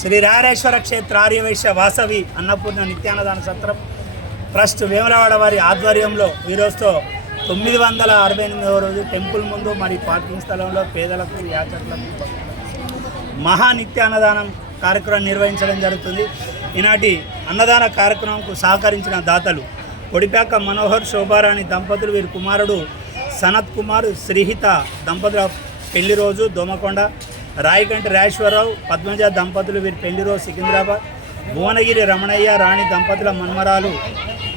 శ్రీ రాయరేశ్వర క్షేత్ర ఆర్యవైశ్య వాసవి అన్నపూర్ణ నిత్యాన్నదాన సత్రం ట్రస్ట్ వేములవాడ వారి ఆధ్వర్యంలో ఈరోజుతో 968వ రోజు టెంపుల్ ముందు మరి పార్కింగ్ స్థలంలో పేదలకు యాచకులకు మహా నిత్యాన్నదానం కార్యక్రమం నిర్వహించడం జరుగుతుంది. ఈనాటి అన్నదాన కార్యక్రమంకు సహకరించిన దాతలు కొడిపాక మనోహర్ శోభారాణి దంపతులు, వీరి కుమారుడు సనత్ కుమార్ శ్రీహిత దంపతుల పెళ్లి రోజు దోమకొండ, రాయకంటి రాజేశ్వరరావు పద్మజ దంపతులు వీరి పెళ్లి రోజు సికింద్రాబాద్, భువనగిరి రమణయ్య రాణి దంపతుల మన్మరాలు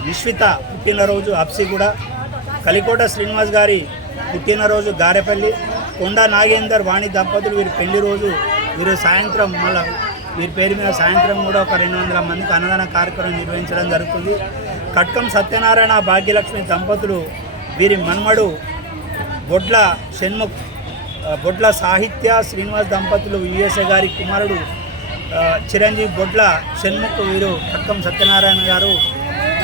విశ్విత పుట్టినరోజు అప్సిగూడ, కలికోట శ్రీనివాస్ గారి పుట్టినరోజు గారెపల్లి, కొండ నాగేందర్ వాణి దంపతులు వీరి పెళ్లి రోజు. వీరు సాయంత్రం మళ్ళీ వీరి పేరు మీద సాయంత్రం కూడా ఒక 200 మందికి అన్నదాన కార్యక్రమం నిర్వహించడం జరుగుతుంది. కట్కం సత్యనారాయణ భాగ్యలక్ష్మి దంపతులు వీరి మన్మడు బొడ్ల షణ్ముఖ్, బొడ్ల సాహిత్య శ్రీనివాస్ దంపతులు యుఎస్ఏ గారి కుమారుడు చిరంజీవి బొడ్ల షణ్ముఖ్, వీరు కట్కం సత్యనారాయణ గారు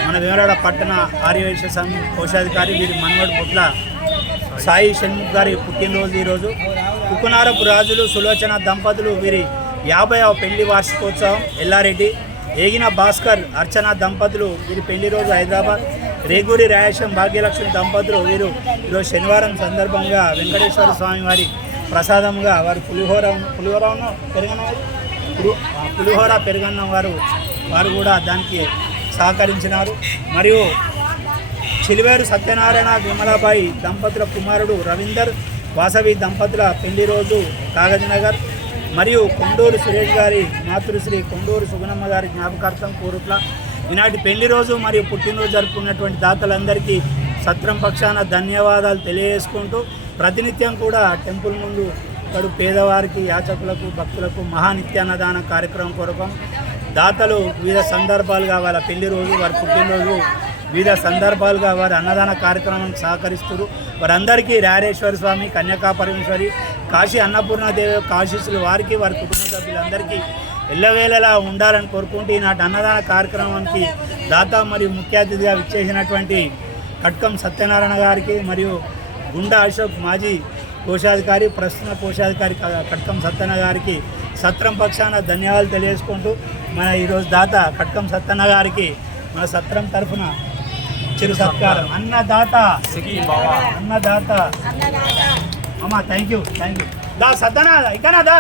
మన వేమలవాడ పట్టణ ఆర్యవైశ్య సంఘం కోశాధికారి, వీరి మన్మడు బొడ్ల సాయి షణ్ముఖ్ గారి పుట్టినరోజు ఈరోజు. కుకునారపు రాజులు సులోచన దంపతులు వీరి 50వ పెళ్లి వార్షికోత్సవం ఎల్లారెడ్డి, ఏగిన భాస్కర్ అర్చన దంపతులు వీరి పెళ్లి రోజు హైదరాబాద్, రేగూరి రాయేశం భాగ్యలక్ష్మి దంపతులు వీరు ఈరోజు శనివారం సందర్భంగా వెంకటేశ్వర స్వామి వారి ప్రసాదంగా వారు పులిహోర పెరుగన్నం వారు కూడా దానికి సహకరించినారు. మరియు చిలివేరు సత్యనారాయణ విమలాబాయి దంపతుల కుమారుడు రవీందర్ వాసవి దంపతుల పెళ్లి రోజు కాగజ్నగర్, మరియు కొండూరు సురేష్ గారి మాతృశ్రీ కొండూరు సుగుణమ్మ గారి జ్ఞాపకార్థం కోరుట్ల. ఈనాటి పెళ్లి రోజు మరియు పుట్టినరోజు జరుపుకున్నటువంటి దాతలందరికీ సత్రం పక్షాన ధన్యవాదాలు తెలియజేసుకుంటూ, ప్రతినిత్యం కూడా టెంపుల్ ముందు ఇక్కడ పేదవారికి యాచకులకు భక్తులకు మహానిత్యాన్నదాన కార్యక్రమం కొరకు దాతలు వివిధ సందర్భాలుగా వాళ్ళ పెళ్లి రోజు వారి పుట్టినరోజు వివిధ సందర్భాలుగా వారి అన్నదాన కార్యక్రమానికి సహకరిస్తారు. వారందరికీ రాయరేశ్వర స్వామి, కన్యకా పరమేశ్వరి, కాశీ అన్నపూర్ణదేవి ఆశీస్సులు వారికి వారి కుటుంబ సభ్యులందరికీ ఎల్లవేళలా ఉండాలని కోరుకుంటూ ఈనాటి అన్నదాన కార్యక్రమానికి దాత మరియు ముఖ్య అతిథిగా విచ్చేసినటువంటి కట్కం సత్యనారాయణ గారికి మరియు గుండా అశోక్ మాజీ కోశాధికారి, ప్రస్తుత కోశాధికారి కట్కం సత్యనారాయణ గారికి సత్రం పక్షాన ధన్యవాదాలు తెలియజేసుకుంటూ, మన ఈరోజు దాత కట్కం సత్యనారాయణ గారికి మన సత్రం తరఫున చిరు సత్కారం. అన్నదాత అమ్మ, థ్యాంక్ యూ దా సత్యనా ఇకనా దా